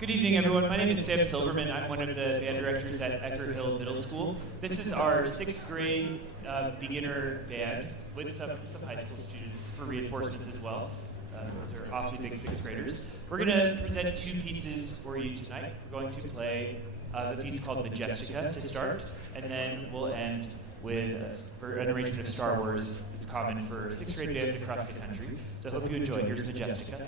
Good evening, everyone. My name is Sam Silverman. I'm one of the band directors at Ecker Hill Middle School. This is our 6th grade beginner band with some high school students for reinforcements as well. Those are awfully big 6th graders. We're going to present 2 pieces for you tonight. We're going to play the piece called Majestica to start, and then we'll end with an arrangement of Star Wars that's common for 6th grade bands across the country. So I hope you enjoy. Here's Majestica.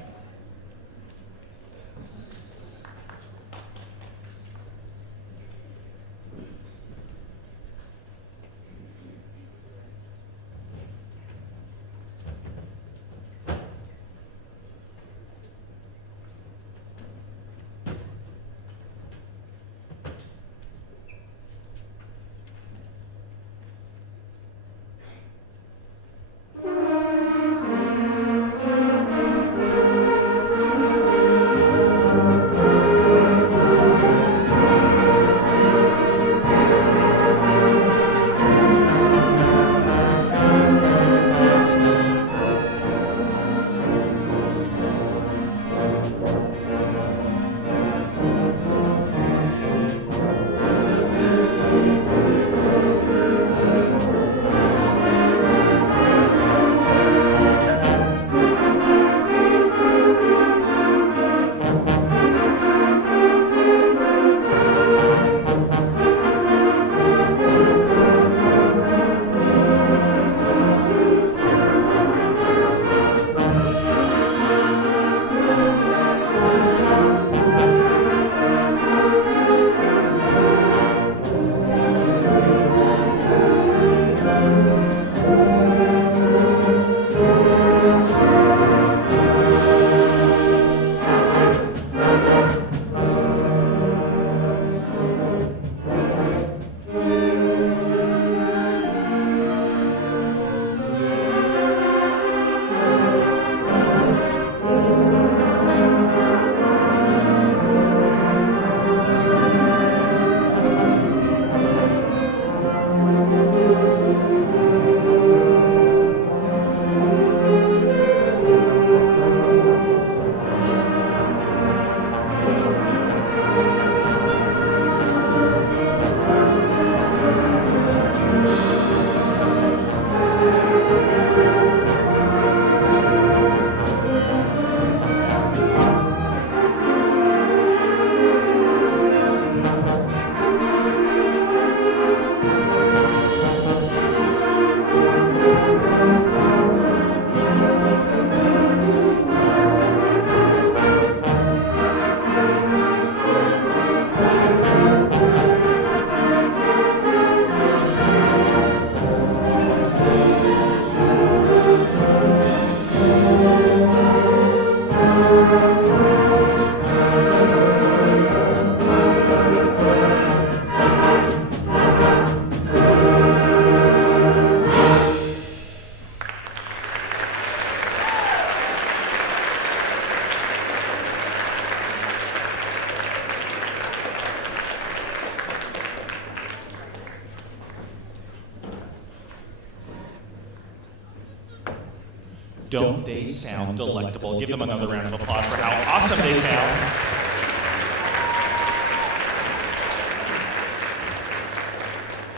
Don't they sound delectable? Give them another round of applause for how awesome they sound.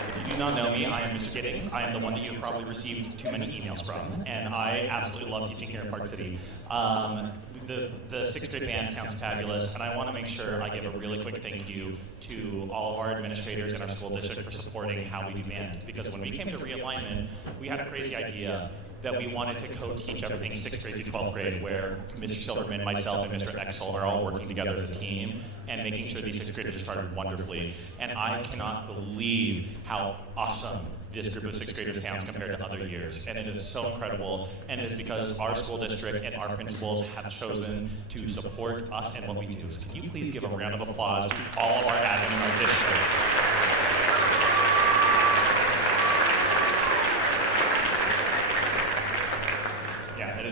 If you do not know me, I am Mr. Giddings. I am the one that you've probably received too many emails from, and I absolutely love teaching here in Park City. The 6th grade band sounds fabulous, and I want to make sure I give a really quick thank you to all of our administrators in our school district for supporting how we do band. Because when we came to realignment, we had a crazy idea that we wanted to co-teach everything 6th grade through 12th grade, where Mr. Silverman, myself, and Mr. Exel are all working together as a team and making sure these 6th graders are started wonderfully. And I cannot believe how awesome this group of 6th graders sounds compared to other years. And it is so incredible, and it is because our school district and our principals have chosen to support us and what we do. So can you please give a round of applause to all of our admin in our district?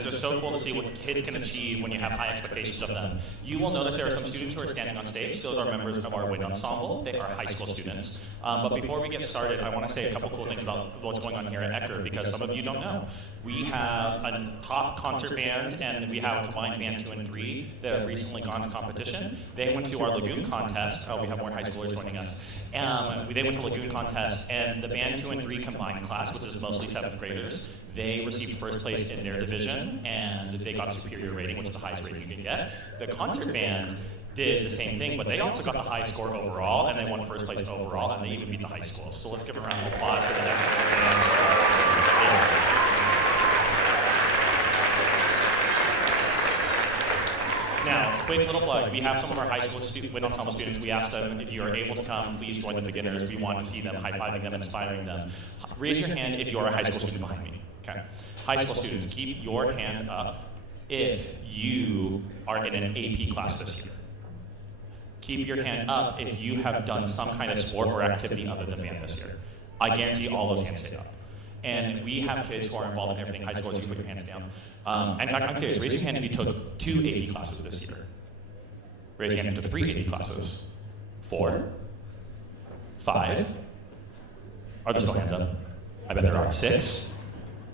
it's just so cool to see what kids can achieve when you have high expectations of them. You will notice there are some students who are standing on stage. Those are members of our wind ensemble. They are high school students. But before we get started, I want to say a couple cool things about what's going on here at Ecker, because some of you don't know. We have a top concert band, and we have a combined band 2 and 3 that have recently gone to competition. They went to our Lagoon contest. Oh, we have more high schoolers joining us. They went to Lagoon contest, and the band 2 and 3 combined class, which is mostly 7th graders, they received first place in their division, and they got superior rating, which is the highest rating you can get. The concert band did the same thing, but they also got the high score overall, and they won first place overall, and they even beat the high schools. So let's give a round of applause for the next bands. Now, quick little plug. We have some of our high school wind ensemble students. We asked them, if you are able to come, please join the beginners. We want to see them high-fiving them, inspiring them. Raise your hand if you are a high school student behind me. Okay. High school students, keep your hand up if you are in an AP class this year. Keep your hand up if you have done some kind of sport or activity other than band this year. I guarantee all those hands stay up. And we have kids who are involved in everything. High schoolers, you put your hands down. In fact, I'm curious, raise your hand if you took 2 AP classes this year. Raise your hand if you took 3 AP classes. 4? 5? Are there still hands up? I bet there are. 6?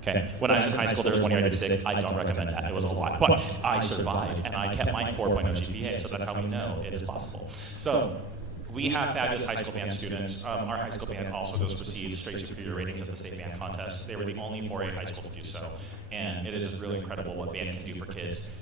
Okay. When I was in high school, there was one year I did 6. I don't recommend that. It was a lot. But I survived, and I kept my 4.0 GPA, so that's how we know it is possible. So we have fabulous high school band students. Our high school band also does receive straight superior ratings at the state band contest. They were the only 4A high school to do so. And it is just really incredible what band can do for kids.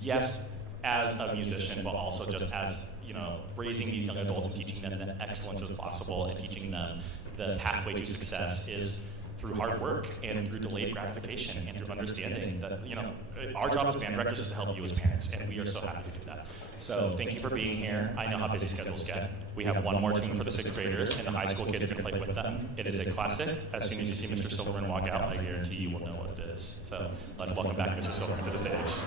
Yes, as a musician, but also just as, you know, raising these young adults and teaching them that excellence is possible and teaching them the pathway to success is through hard work and through delayed gratification and through understanding that, you know, our job as band directors is to help you as parents, and we are so happy to do that. So thank you for being here. I know how busy schedules get. We have one more tune for the 6th graders, and the high school kids are going to play with them. It is a classic. As soon as you see Mr. Silverman walk out, I guarantee you will know what it is. So let's welcome back Mr. Silverman to the stage.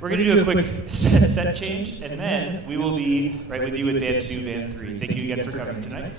We're going to do a quick set change, and then we will be right with you with Band 2, Band 3. Thank you again for coming tonight.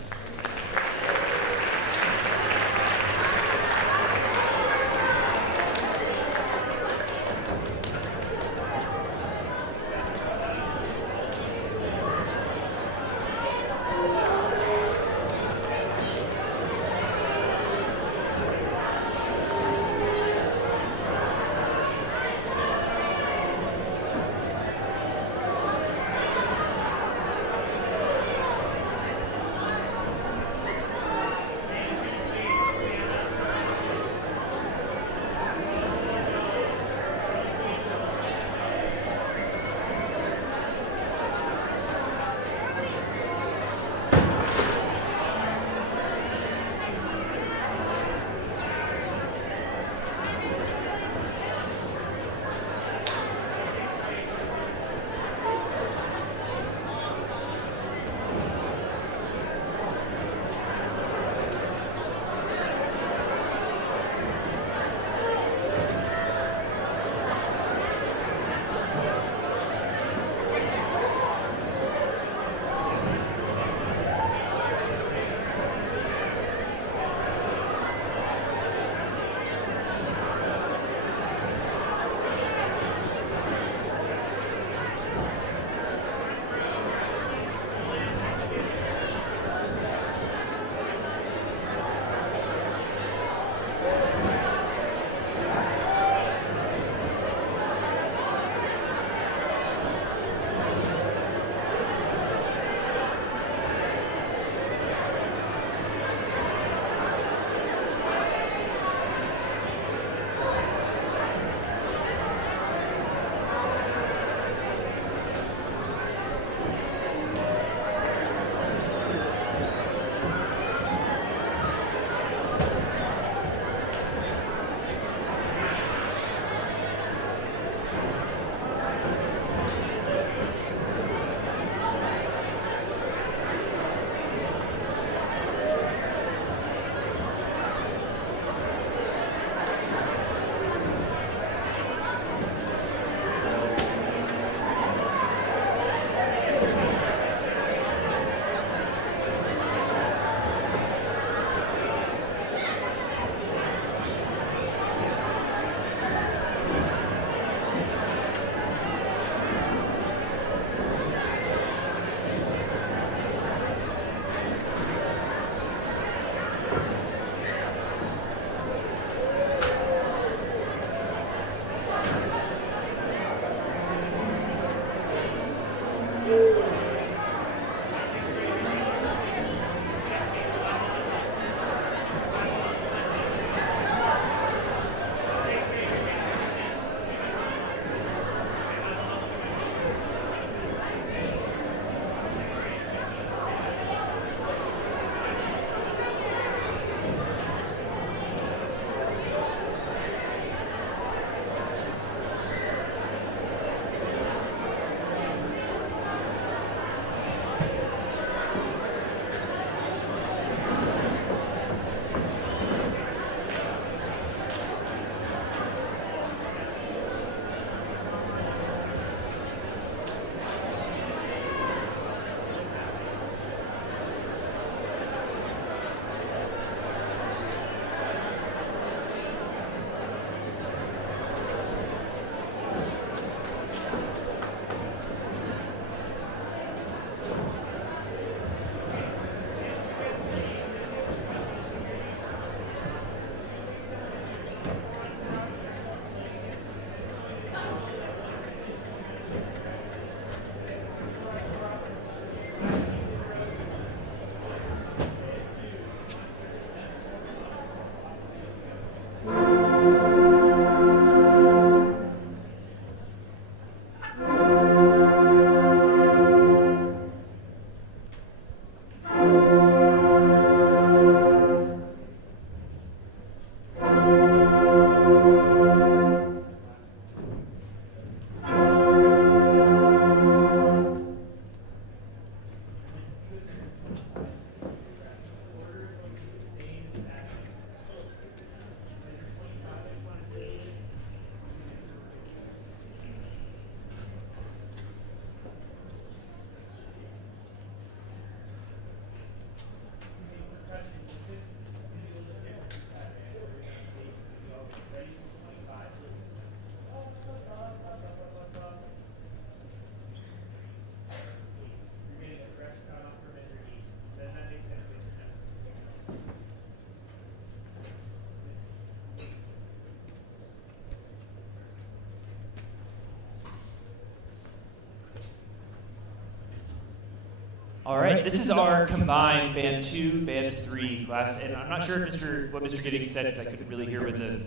All right, this is our combined Band 2, Band 3 class, and I'm not sure if what Mr. Giddings said, because I couldn't really hear with the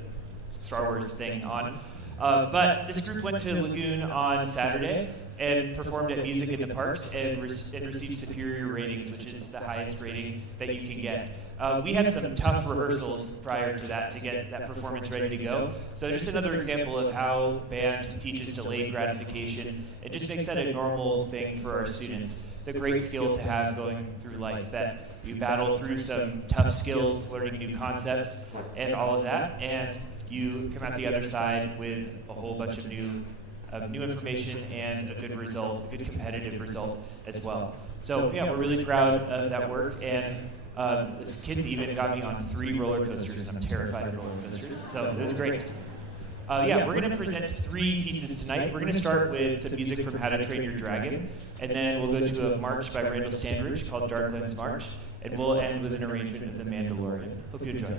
Star Wars thing on. But this group went to Lagoon on Saturday and performed at Music in the Parks and received superior ratings, which is the highest rating that you can get. We had some tough rehearsals prior to that to get that performance ready to go. So just another example of how band teaches delayed gratification. It just makes that a normal thing for our students. It's a great skill to have going through life, that you battle through some tough skills, learning new concepts, and all of that, and you come out the other side with a whole bunch of new information and a good result, a good competitive result as well. So yeah, we're really proud of that work, and this kids even got me on 3 roller coasters, and I'm terrified of roller coasters, so it was great. Yeah, we're going to present 3 pieces tonight. We're going to start with some music from How to Train Your Dragon, and then we'll go to a march by Randall Standridge called Darklands March, and we'll end with an arrangement of The Mandalorian. Hope you enjoy.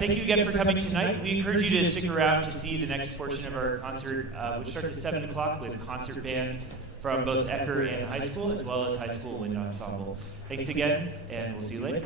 thank you again for coming tonight. We encourage you to stick around to see the next portion of our concert, which starts at 7 o'clock with concert band from both Ecker and high school, as well as high school wind ensemble. Thanks again, and we'll see you later.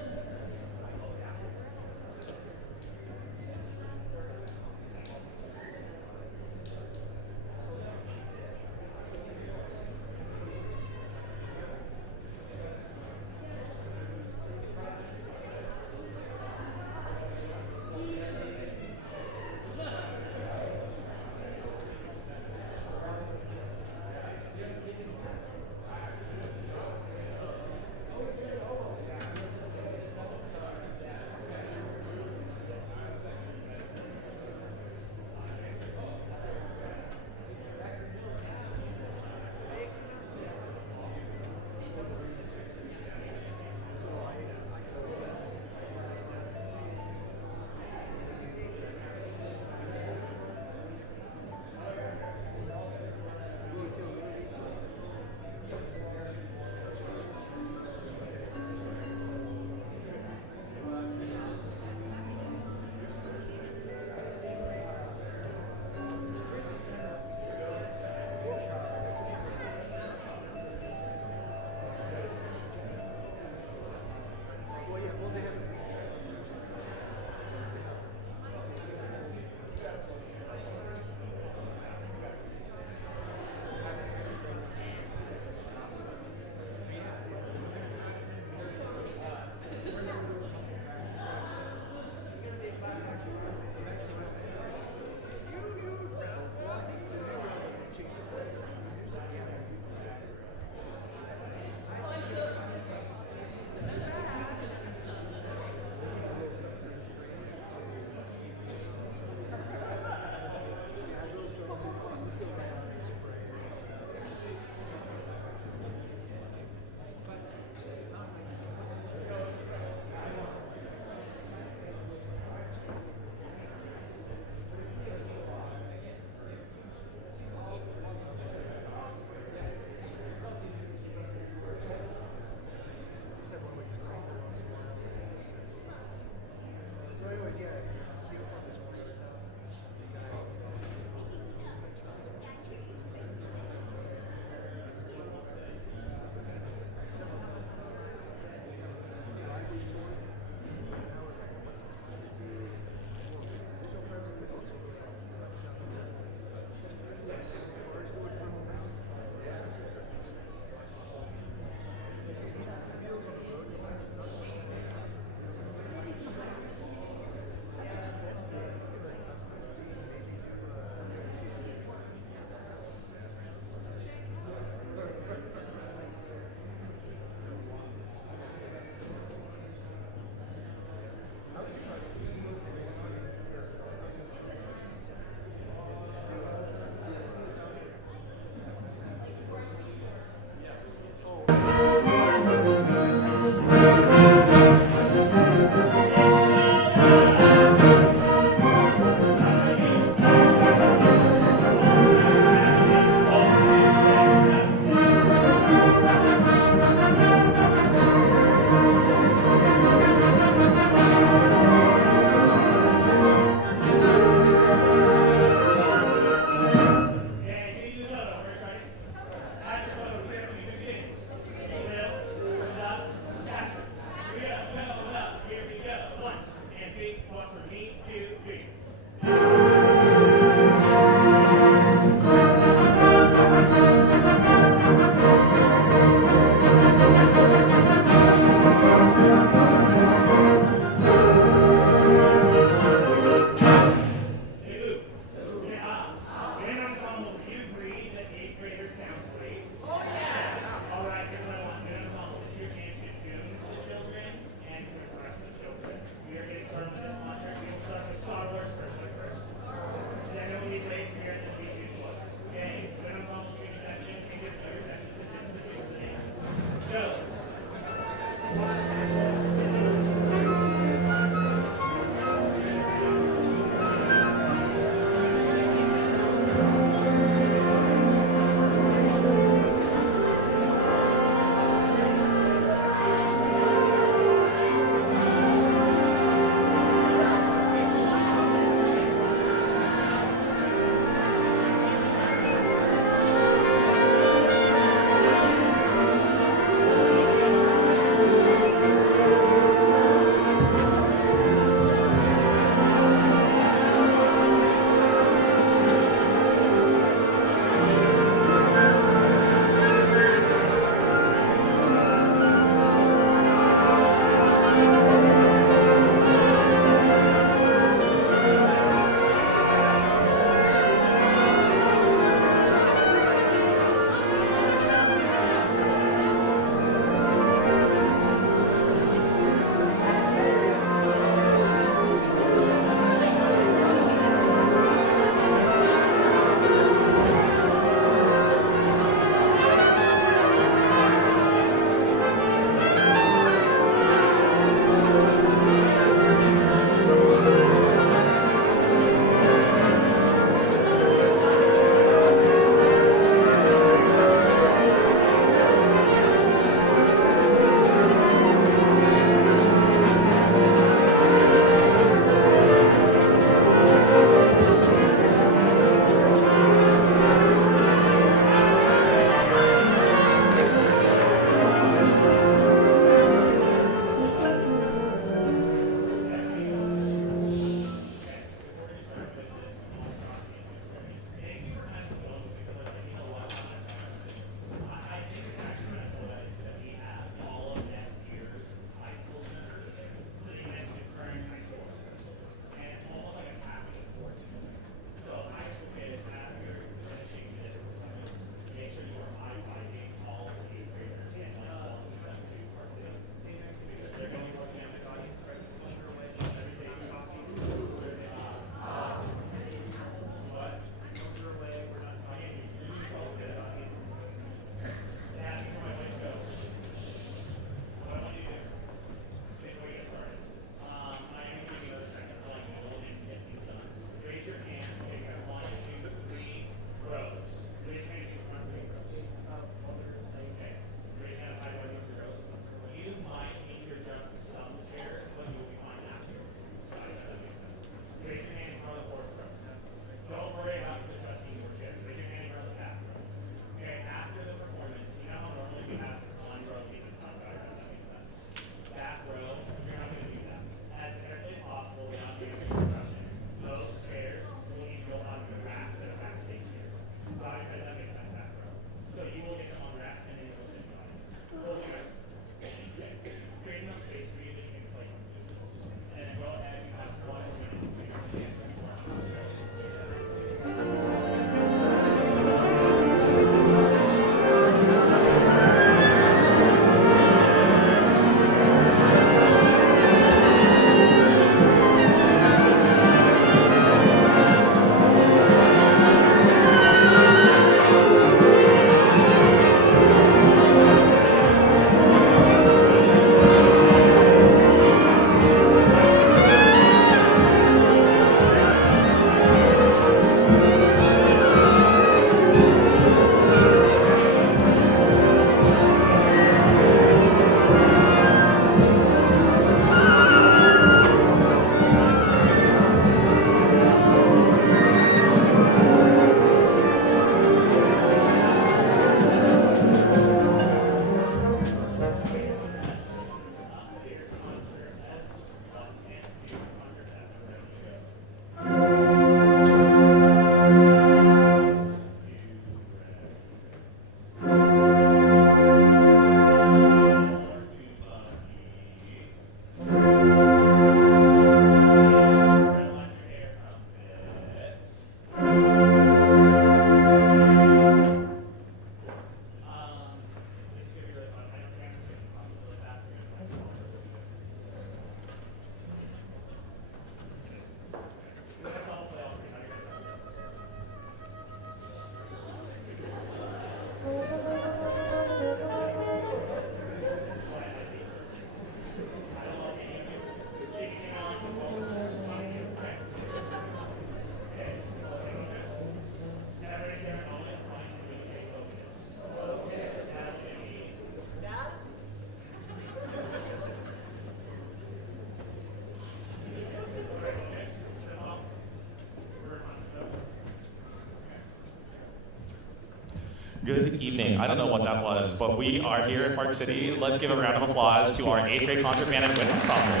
Good evening. I don't know what that was, but we are here in Park City. Let's give a round of applause to our 8th grade concert band and wind ensemble.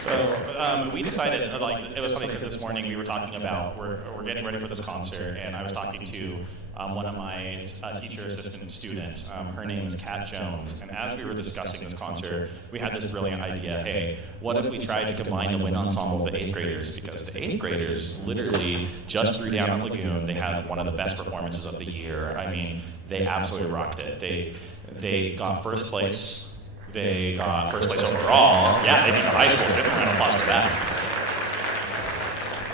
So we decided, it was funny because this morning we were talking about, we're getting ready for this concert, and I was talking to one of my teacher assistant students. Her name is Kat Jones, and as we were discussing this concert, we had this brilliant idea. Hey, what if we tried to combine the wind ensemble with the 8th graders? Because the 8th graders literally just threw down at Lagoon. They had one of the best performances of the year. I mean, they absolutely rocked it. They got first place. They got first place overall. Yeah, they beat the high school. Give them a round of applause for that.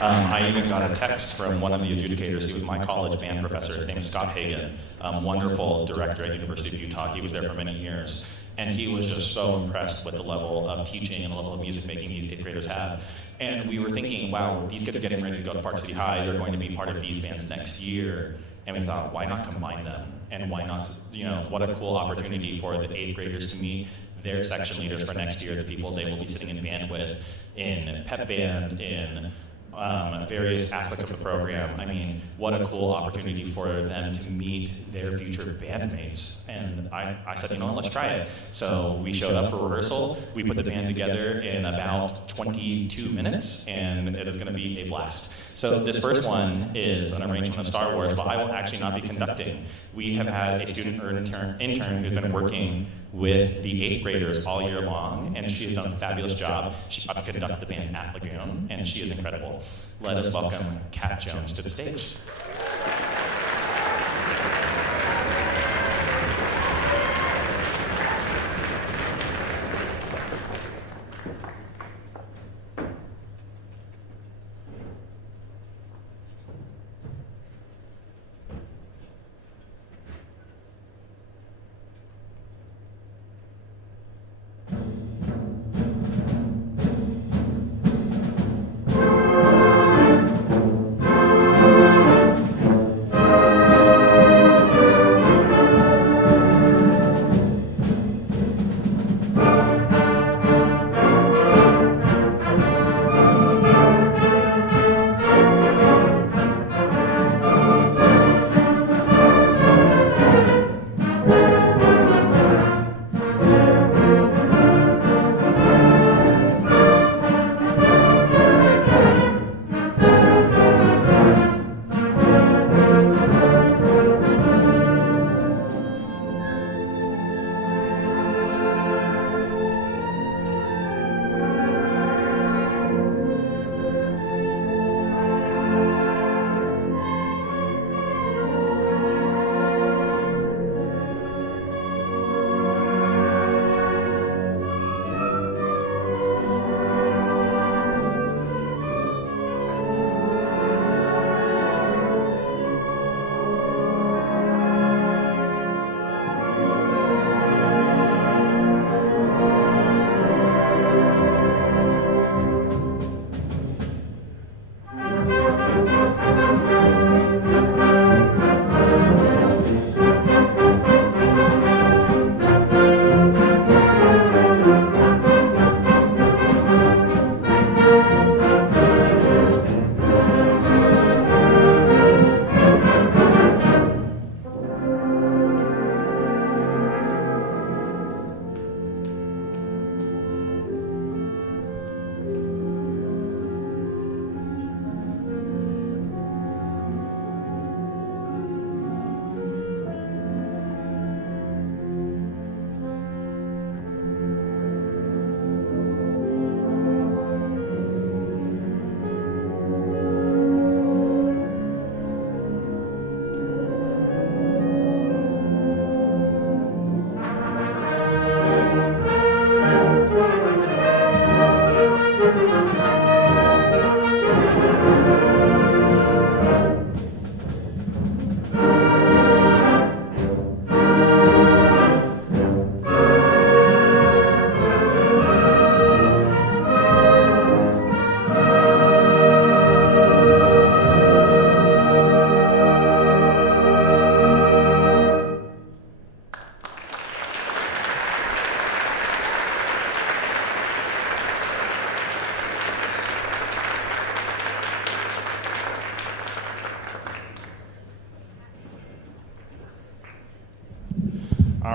I even got a text from one of the adjudicators. He was my college band professor. His name is Scott Hagan, wonderful director at University of Utah. He was there for many years. And he was just so impressed with the level of teaching and the level of music making these 8th graders have. And we were thinking, wow, these kids are getting ready to go to Park City High. They're going to be part of these bands next year. And we thought, why not combine them? And why not, what a cool opportunity for the 8th graders to meet their section leaders for next year, the people they will be sitting in band with, in pep band, in various aspects of the program. I mean, what a cool opportunity for them to meet their future bandmates. And I said, let's try it. So we showed up for rehearsal. We put the band together in about 22 minutes, and it is going to be a blast. So this first one is an arrangement of Star Wars, but I will actually not be conducting. We have had a student or intern who's been working with the 8th graders all year long, and she has done a fabulous job. She got to conduct the band at Lagoon, and she is incredible. Let us welcome Kat Jones to the stage.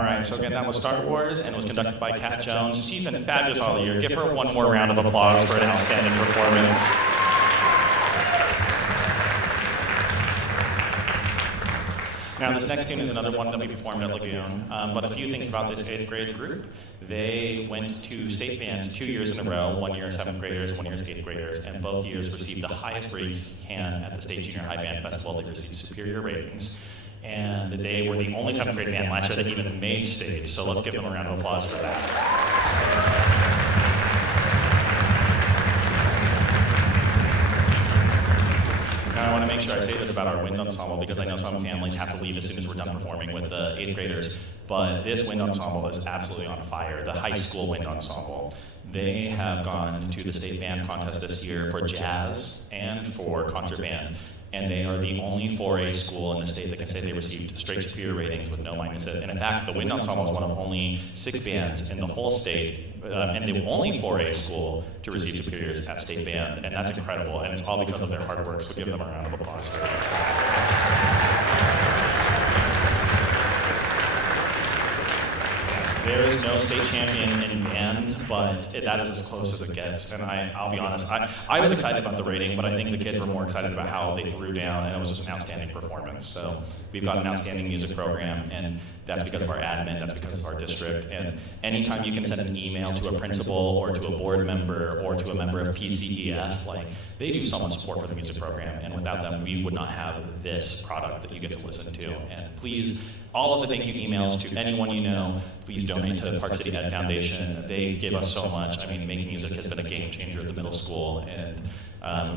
All right, so again, that was Star Wars, and it was conducted by Kat Jones. She's been fabulous all year. Give her one more round of applause for an outstanding performance. Now, this next tune is another one that we performed at Lagoon, but a few things about this 8th grade group. They went to state band 2 years in a row, 1 year 7th graders, 1 year 8th graders, and both years received the highest ratings you can at the State Junior High Band Festival. They received superior ratings, and they were the only 7th grade band last year that even made state, so let's give them a round of applause for that. Now, I want to make sure I say this about our wind ensemble because I know some families have to leave as soon as we're done performing with the 8th graders, but this wind ensemble is absolutely on fire, the high school wind ensemble. They have gone to the state band contest this year for jazz and for concert band, and they are the only 4A school in the state that can say they received straight superior ratings with no minuses. And in fact, the wind ensemble is one of only 6 bands in the whole state, and the only 4A school to receive superiors at state band, and that's incredible, and it's all because of their hard work, so give them a round of applause for that. There is no state champion in band, but that is as close as it gets. And I'll be honest, I was excited about the rating, but I think the kids were more excited about how they threw down, and it was just an outstanding performance. So we've got an outstanding music program, and that's because of our admin, that's because of our district. And anytime you can send an email to a principal or to a board member or to a member of PCEF, like, they do so much support for the music program, and without them, we would not have this product that you get to listen to. And please, all of the thank you emails to anyone you know, please donate to Park City Ed Foundation. They give us so much. I mean, making music has been a game changer at the middle school, and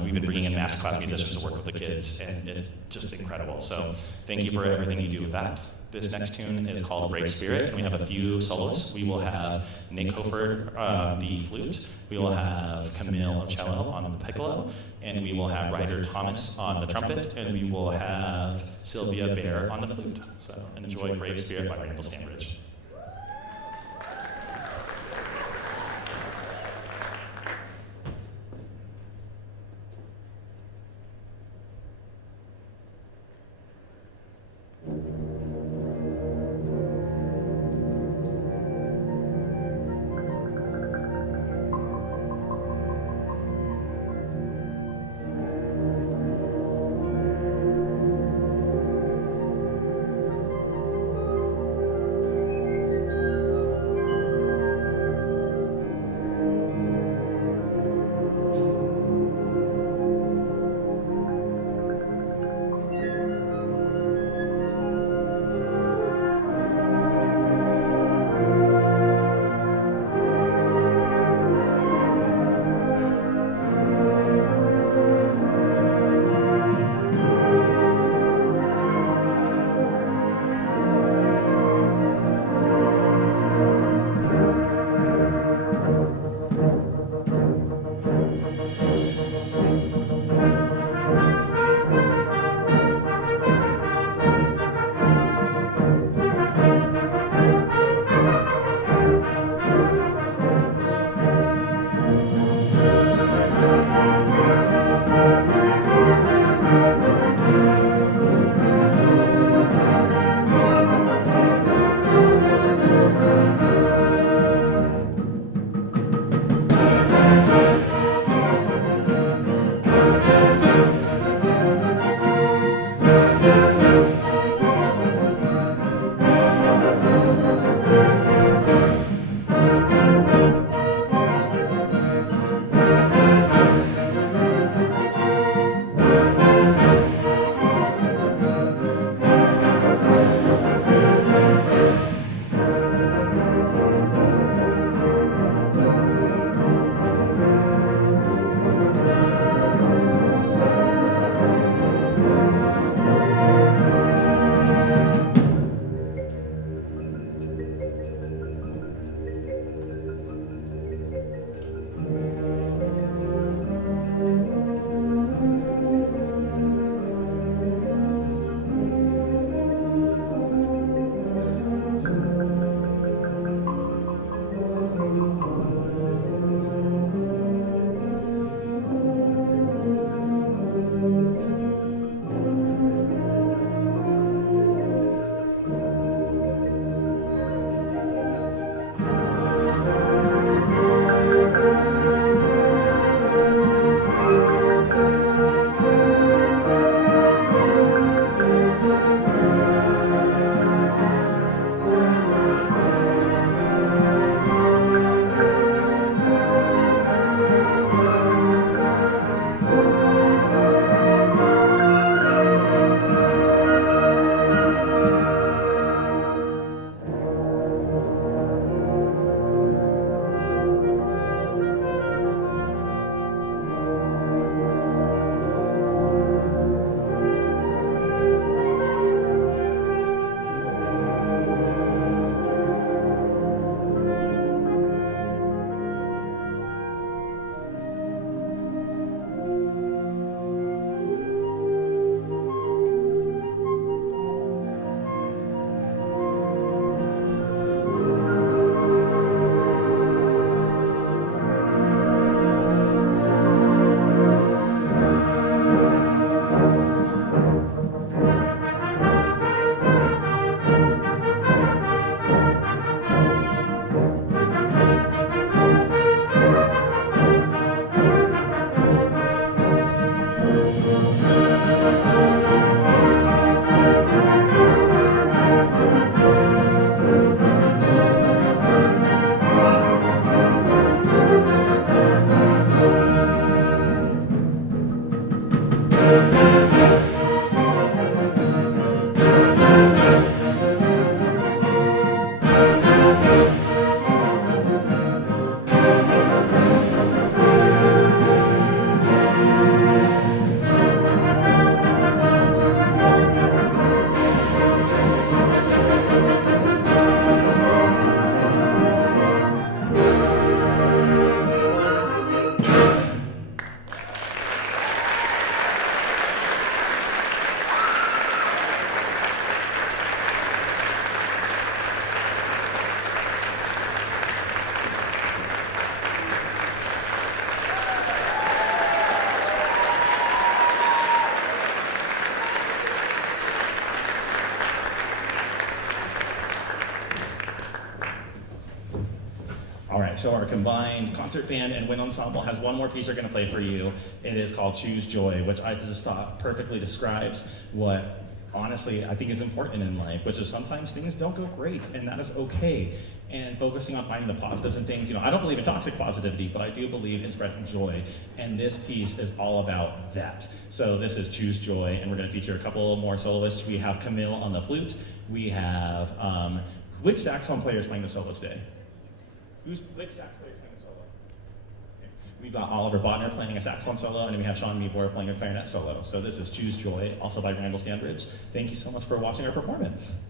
we've been bringing in masterclass musicians to work with the kids, and it's just incredible. So thank you for everything you do with that. This next tune is called Break Spirit, and we have a few soloists. We will have Nate Coford, the flute. We will have Camille Ocello on the piccolo, and we will have Ryder Thomas on the trumpet, and we will have Sylvia Bear on the flute. So enjoy Brave Spirit by Randall Stanbridge. All right, so our combined concert band and wind ensemble has one more piece they're going to play for you. It is called Choose Joy, which I just thought perfectly describes what, honestly, I think is important in life, which is sometimes things don't go great, and that is okay. And focusing on finding the positives in things. I don't believe in toxic positivity, but I do believe in spreading joy. And this piece is all about that. So this is Choose Joy, and we're going to feature a couple more soloists. We have Camille on the flute. We have, which saxophone player is playing the solo today? Which sax player is playing the solo? Okay. We've got Oliver Bodner playing a saxophone solo, and then we have Sean Meebor playing a clarinet solo. So this is Choose Joy, also by Randall Stanbridge. Thank you so much for watching our performance.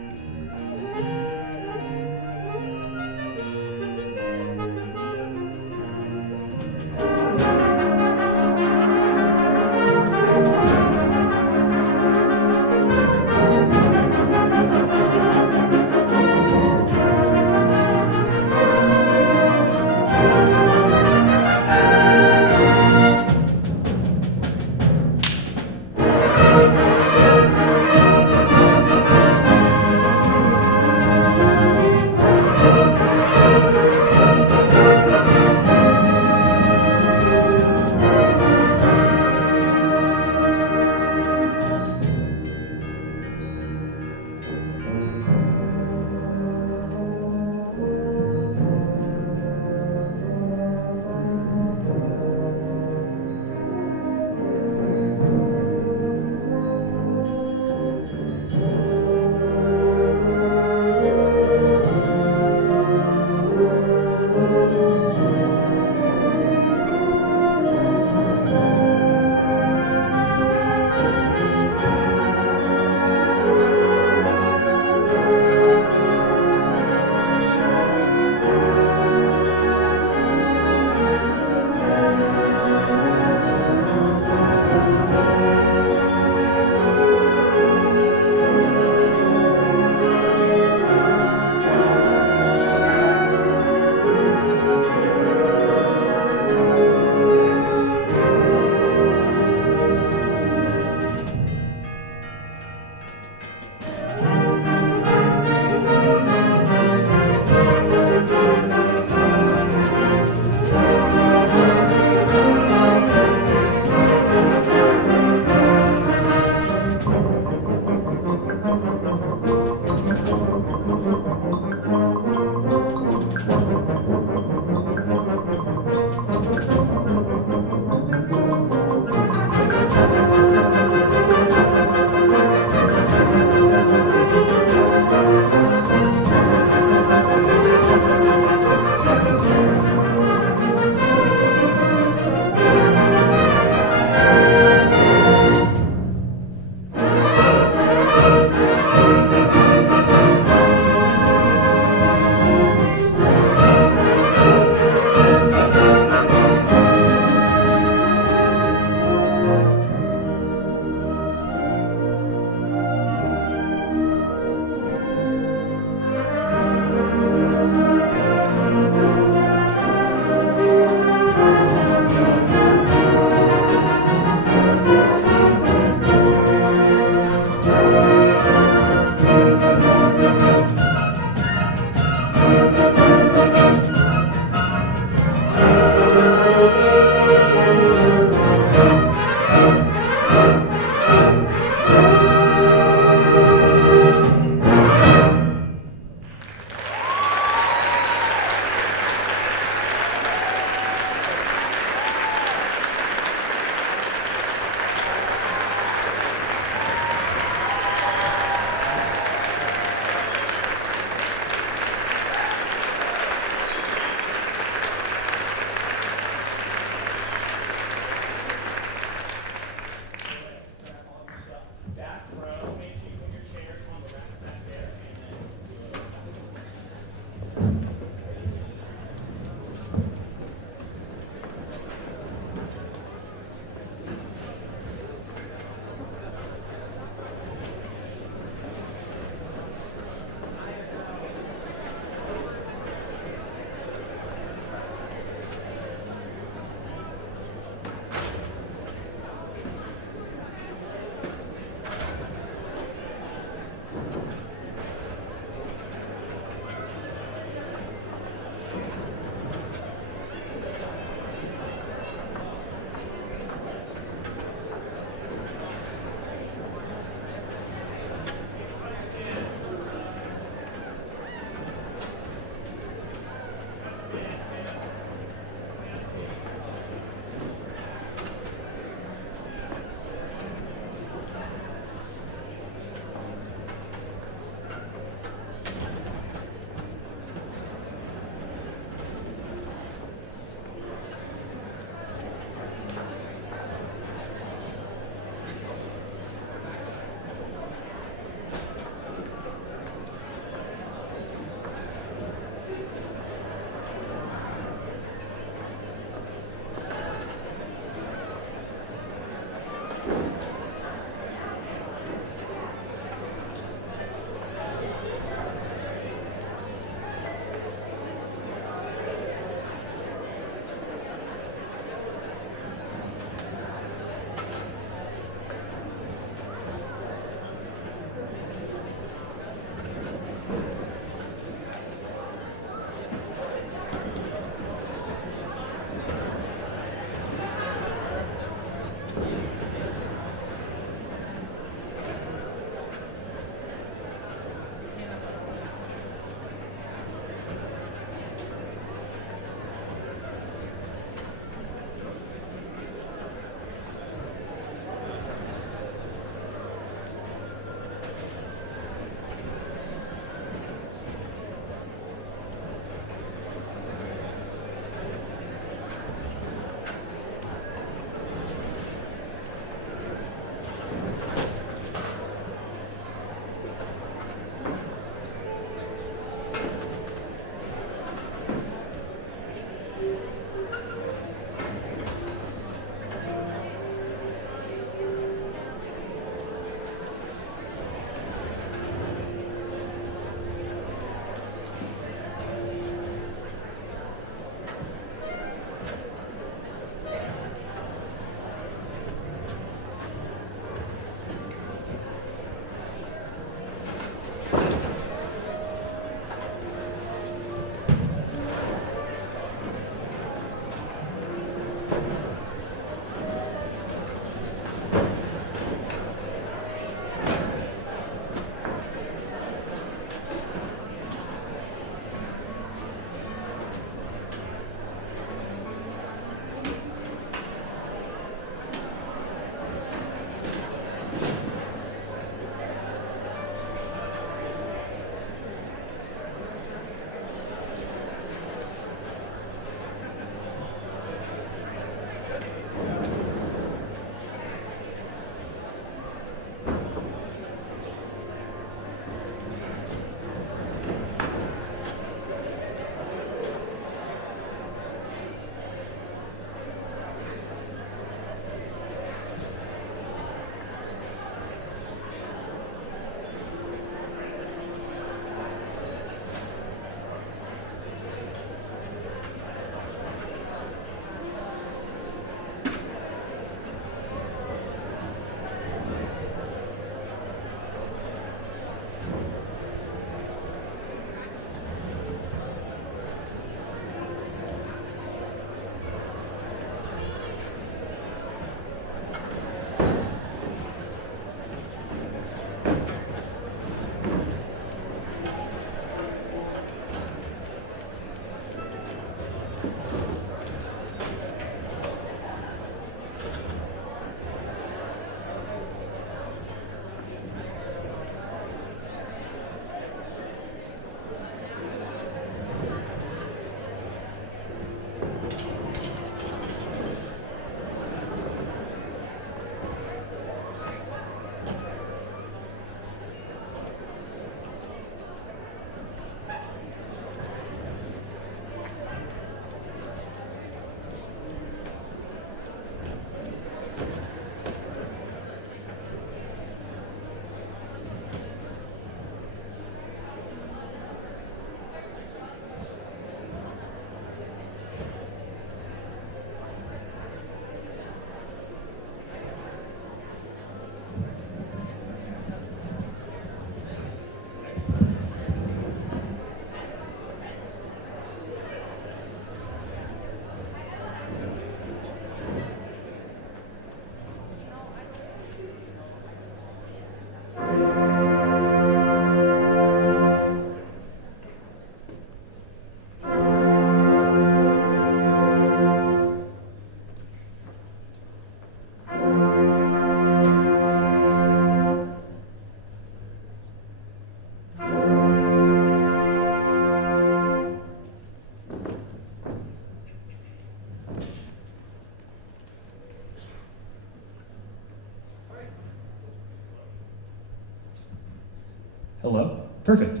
Hello? Perfect.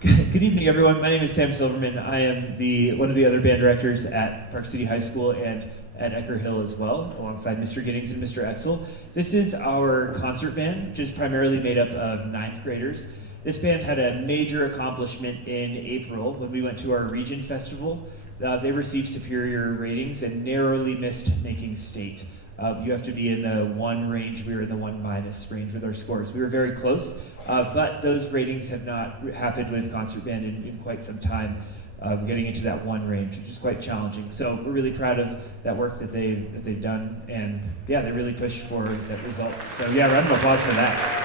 Good evening, everyone. My name is Sam Silverman. I am one of the other band directors at Park City High School and at Ecker Hill as well, alongside Mr. Giddings and Mr. Etzel. This is our concert band, which is primarily made up of 9th graders. This band had a major accomplishment in April when we went to our Region Festival. They received superior ratings and narrowly missed making state. You have to be in the 1 range. We were in the 1- range with our scores. We were very close, but those ratings have not happened with concert band in quite some time, getting into that 1 range, which is quite challenging. So we're really proud of that work that they've done, and yeah, they really pushed for that result. So yeah, round of applause for that.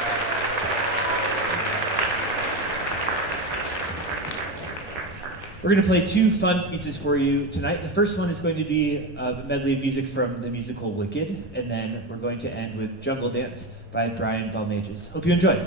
We're going to play 2 fun pieces for you tonight. The first one is going to be a medley of music from the musical Wicked, and then we're going to end with Jungle Dance by Brian Balmages. Hope you enjoy.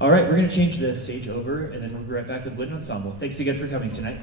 All right, we're going to change the stage over, and then we'll be right back with Wind Ensemble. Thanks again for coming tonight.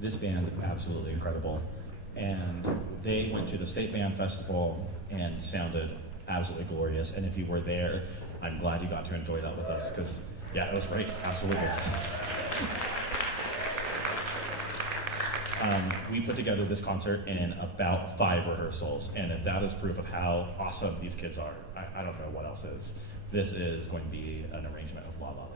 this band, absolutely incredible. And they went to the State Band Festival and sounded absolutely glorious. And if you were there, I'm glad you got to enjoy that with us, because yeah, it was great, absolutely. We put together this concert in about 5 rehearsals, and if that is proof of how awesome these kids are, I don't know what else is. This is going to be an arrangement of La La Land.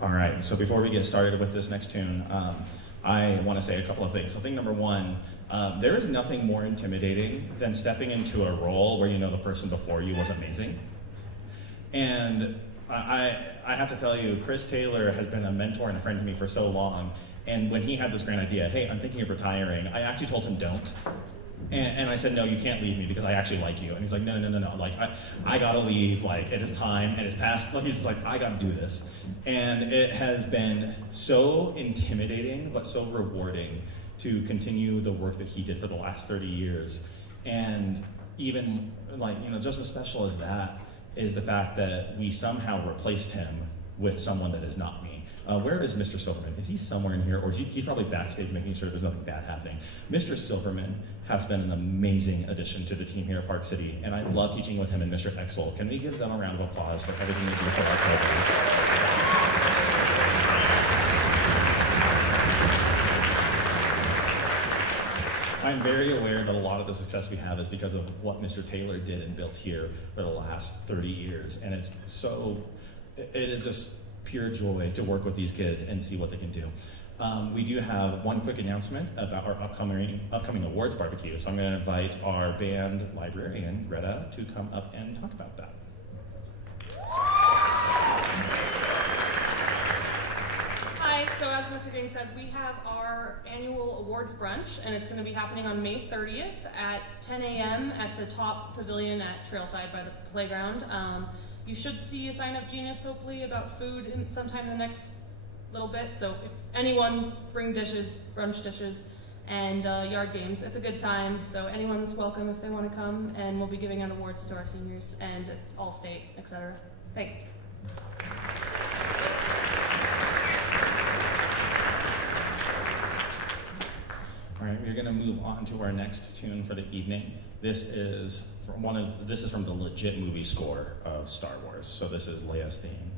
All right, so before we get started with this next tune, I want to say a couple of things. So thing number one, there is nothing more intimidating than stepping into a role where you know the person before you was amazing. And I have to tell you, Chris Taylor has been a mentor and a friend to me for so long, and when he had this grand idea, hey, I'm thinking of retiring, I actually told him don't. And I said, no, you can't leave me because I actually like you. And he's like, no, like, I gotta leave, like, it is time, and it's past, like, he's just like, I gotta do this. And it has been so intimidating, but so rewarding to continue the work that he did for the last 30 years. And even, like, you know, just as special as that is the fact that we somehow replaced him with someone that is not me. Where is Mr. Silverman? Is he somewhere in here, or is he's probably backstage making sure there's nothing bad happening? Mr. Silverman has been an amazing addition to the team here at Park City, and I love teaching with him and Mr. Exel. Can we give them a round of applause for everything they do for our program? I'm very aware that a lot of the success we have is because of what Mr. Taylor did and built here for the last 30 years, and it is just pure joy to work with these kids and see what they can do. We do have one quick announcement about our upcoming awards barbecue. So I'm going to invite our band librarian, Greta, to come up and talk about that. Hi, so as Mr. King says, we have our annual awards brunch, and it's going to be happening on May 30th at 10 a.m. at the top pavilion at Trailside by the playground. You should see a sign-up genius, hopefully, about food sometime in the next little bit. So if anyone, bring dishes, brunch dishes, and yard games. It's a good time, so anyone's welcome if they want to come, and we'll be giving out awards to our seniors and All-State, etc. Thanks. All right, we're going to move on to our next tune for the evening. This is from the legit movie score of Star Wars. So this is Leia's theme.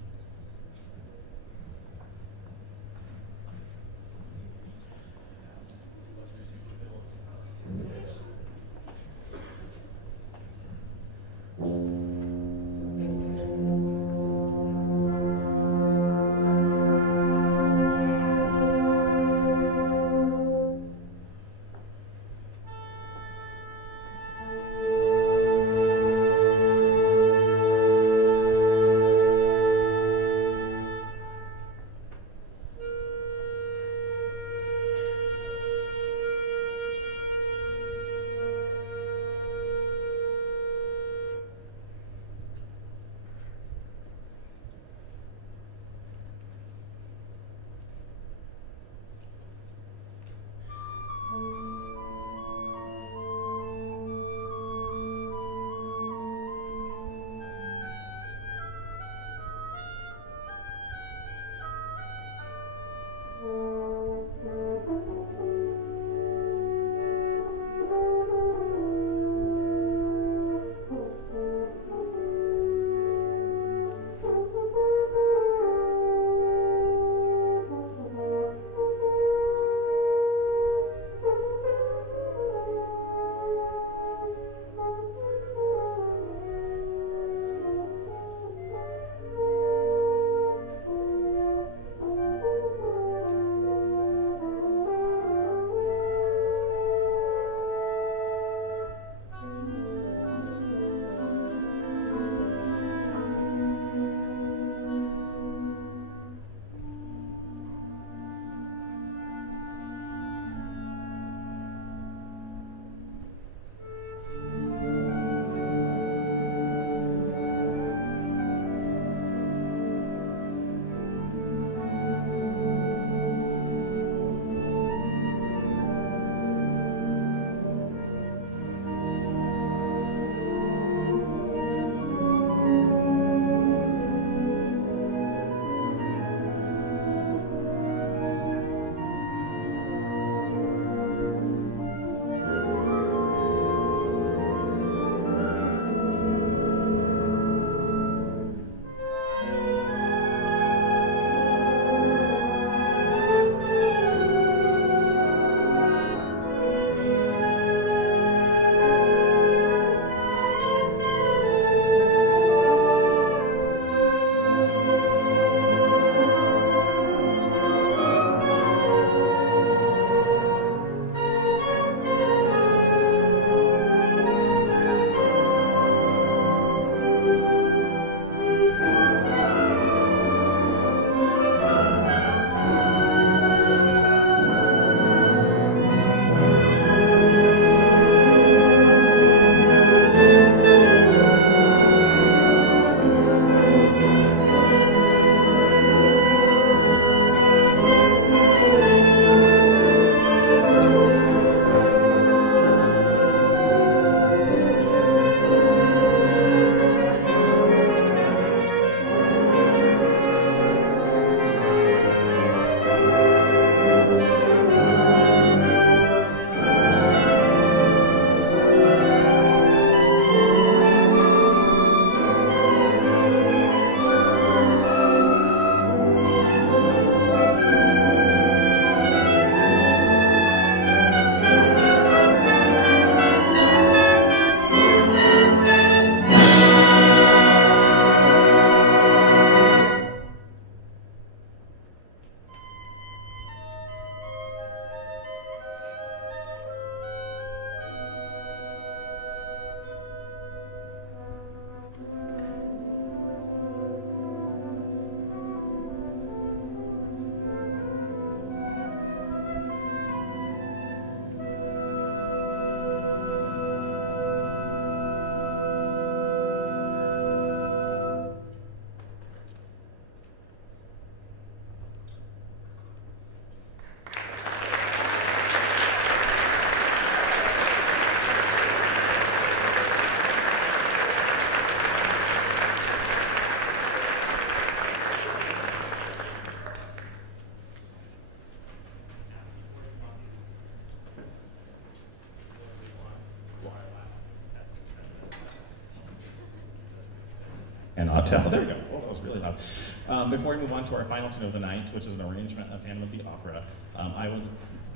loud. There we go. Oh, that was really loud. Before we move on to our final tune of the night, which is an arrangement of Phantom of the Opera,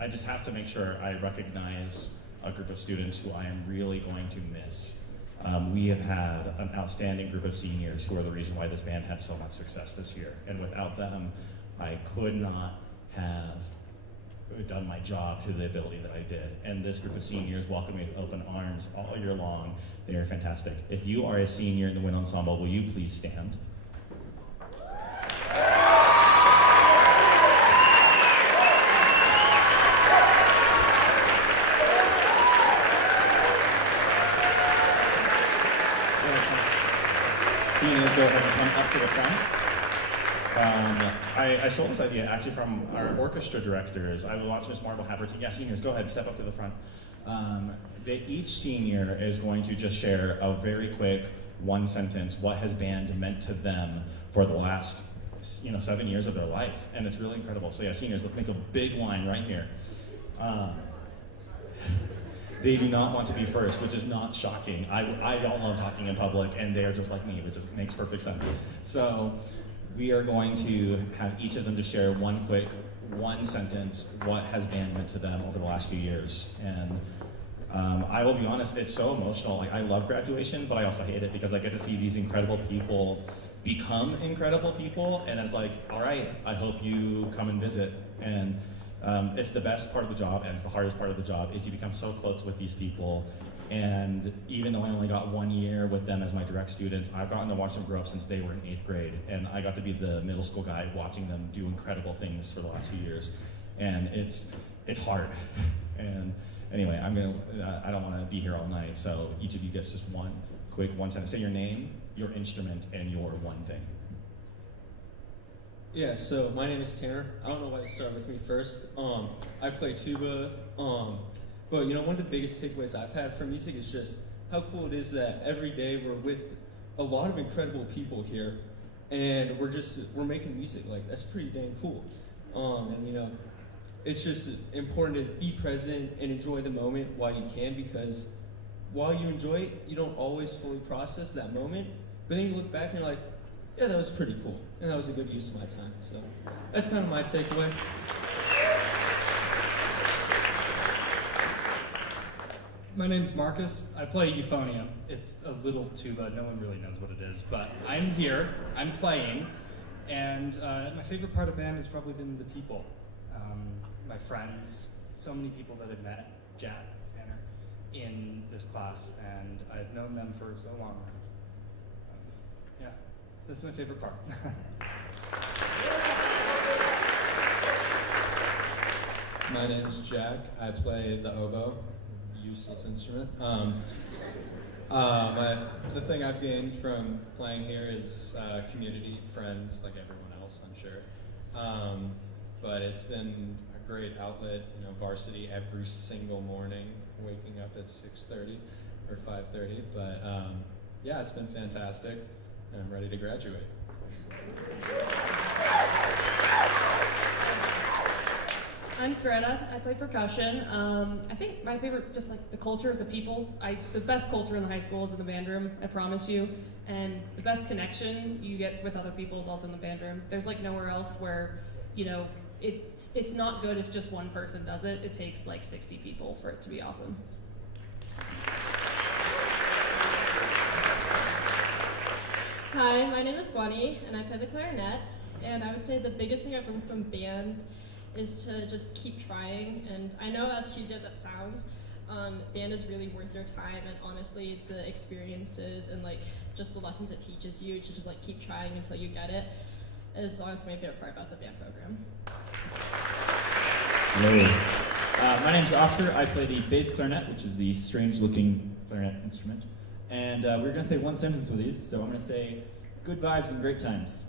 I just have to make sure I recognize a group of students who I am really going to miss. We have had an outstanding group of seniors who are the reason why this band had so much success this year. And without them, I could not have done my job to the ability that I did. And this group of seniors welcomed me with open arms all year long. They are fantastic. If you are a senior in the Wind Ensemble, will you please stand? Seniors, go ahead and come up to the front. I stole this idea actually from our orchestra directors. I will watch Miss Marble have her team. Yeah, seniors, go ahead, step up to the front. Each senior is going to just share a very quick one sentence, what has band meant to them for the last 7 years of their life. And it's really incredible. So yeah, seniors, let's make a big line right here. They do not want to be first, which is not shocking. I don't love talking in public, and they are just like me, which just makes perfect sense. So we are going to have each of them to share one sentence, what has band meant to them over the last few years. And I will be honest, it's so emotional. Like, I love graduation, but I also hate it because I get to see these incredible people become incredible people, and it's like, all right, I hope you come and visit. And it's the best part of the job, and it's the hardest part of the job, is you become so close with these people. And even though I only got 1 year with them as my direct students, I've gotten to watch them grow up since they were in 8th grade. And I got to be the middle school guy watching them do incredible things for the last few years. And it's hard. And anyway, I don't want to be here all night, so each of you gets just one sentence. Say your name, your instrument, and your one thing. Yeah, so my name is Tanner. I don't know why you started with me first. I play tuba, but one of the biggest takeaways I've had from music is just how cool it is that every day we're with a lot of incredible people here, and we're making music. Like, that's pretty dang cool. And it's just important to be present and enjoy the moment while you can, because while you enjoy it, you don't always fully process that moment, but then you look back and you're like, yeah, that was pretty cool, and that was a good use of my time. So that's kind of my takeaway. My name's Marcus. I play euphonium. It's a little tuba. No one really knows what it is, but I'm here. I'm playing, and my favorite part of band has probably been the people, my friends, so many people that I've met, Jack, Tanner, in this class, and I've known them for so long now. Yeah. That's my favorite part. My name is Jack. I play the oboe, useless instrument. The thing I've gained from playing here is community, friends, like everyone else, I'm sure. But it's been a great outlet, varsity every single morning, waking up at 6:30 or 5:30. But yeah, it's been fantastic. And I'm ready to graduate. I'm Greta. I play percussion. I think my favorite, just like the culture of the people. The best culture in the high school is in the band room, I promise you. And the best connection you get with other people is also in the band room. There's like nowhere else where, it's not good if just one person does it. It takes like 60 people for it to be awesome. Hi, my name is Gwani, and I play the clarinet. And I would say the biggest thing I've learned from band is to just keep trying. And I know, as cheesy as that sounds, band is really worth your time. And honestly, the experiences and like just the lessons it teaches you, to just like keep trying until you get it, is honestly my favorite part about the band program. Hello. My name's Oscar. I play the bass clarinet, which is the strange-looking clarinet instrument. And we're going to say one sentence with these, so I'm going to say, good vibes and great times.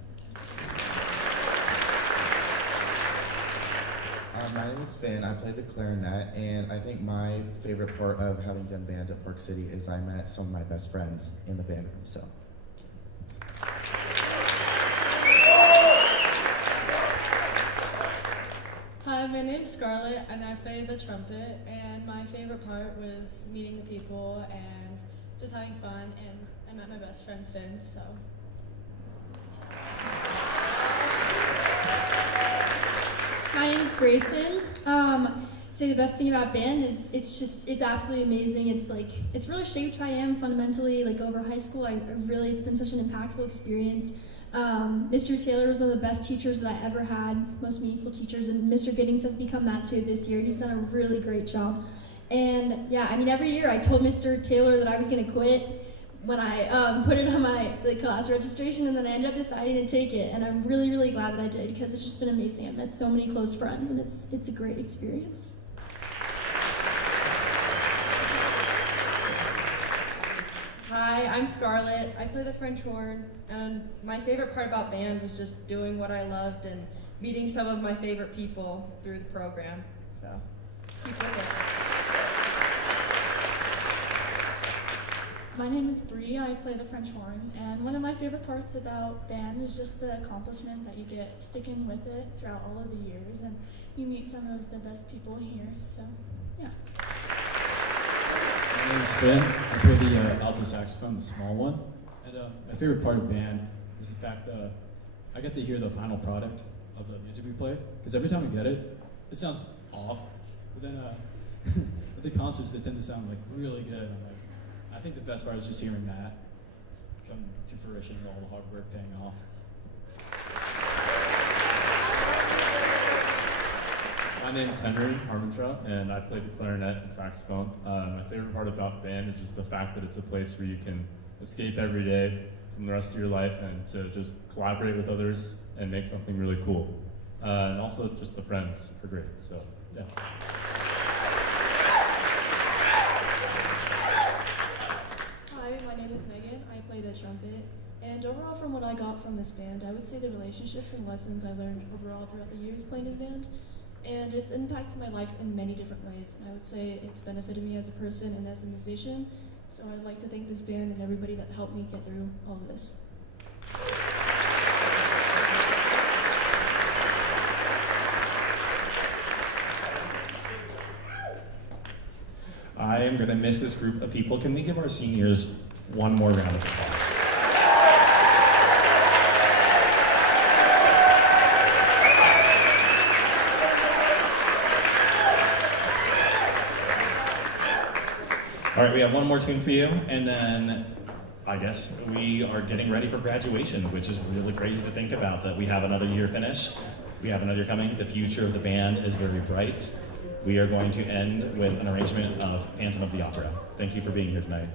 My name is Finn. I play the clarinet, and I think my favorite part of having done band at Park City is I met some of my best friends in the band room, so. Hi, my name's Scarlett, and I play the trumpet. And my favorite part was meeting the people and just having fun. And I met my best friend Finn, so My name is Grayson. Say the best thing about band is it's absolutely amazing. It's really shaped who I am fundamentally. Like over high school, it's been such an impactful experience. Mr. Taylor was one of the best teachers that I ever had, most meaningful teachers, and Mr. Giddings has become that too this year. He's done a really great job. And yeah, I mean, every year I told Mr. Taylor that I was gonna quit when I put it on the class registration, and then I ended up deciding to take it, and I'm really, really glad that I did because it's just been amazing. I've met so many close friends, and it's a great experience. Hi, I'm Scarlett. I play the French horn, and my favorite part about band was just doing what I loved and meeting some of my favorite people through the program. So, keep with it. My name is Bree. I play the French horn, and one of my favorite parts about band is just the accomplishment that you get sticking with it throughout all of the years, and you meet some of the best people here. So, yeah. My name is Ben. I play the alto saxophone, the small one. And my favorite part of band is the fact that I get to hear the final product of the music we play. Because every time we get it, it sounds off. But then at the concerts, they tend to sound like really good. And I think the best part is just hearing that come to fruition with all the hard work paying off. My name's Henry Harmonshaw, and I play the clarinet and saxophone. My favorite part about band is just the fact that it's a place where you can escape every day from the rest of your life and to just collaborate with others and make something really cool. And also just the friends are great, so yeah. Hi, my name is Megan. I play the trumpet. And overall, from what I got from this band, I would say the relationships and lessons I learned overall throughout the years playing in band. And it's impacted my life in many different ways. And I would say it's benefited me as a person and as a musician. So I'd like to thank this band and everybody that helped me get through all of this. I am going to miss this group of people. Can we give our seniors one more round of applause? All right, we have one more tune for you, and then I guess we are getting ready for graduation, which is really crazy to think about, that we have another year finished. We have another year coming. The future of the band is very bright. We are going to end with an arrangement of Phantom of the Opera. Thank you for being here tonight.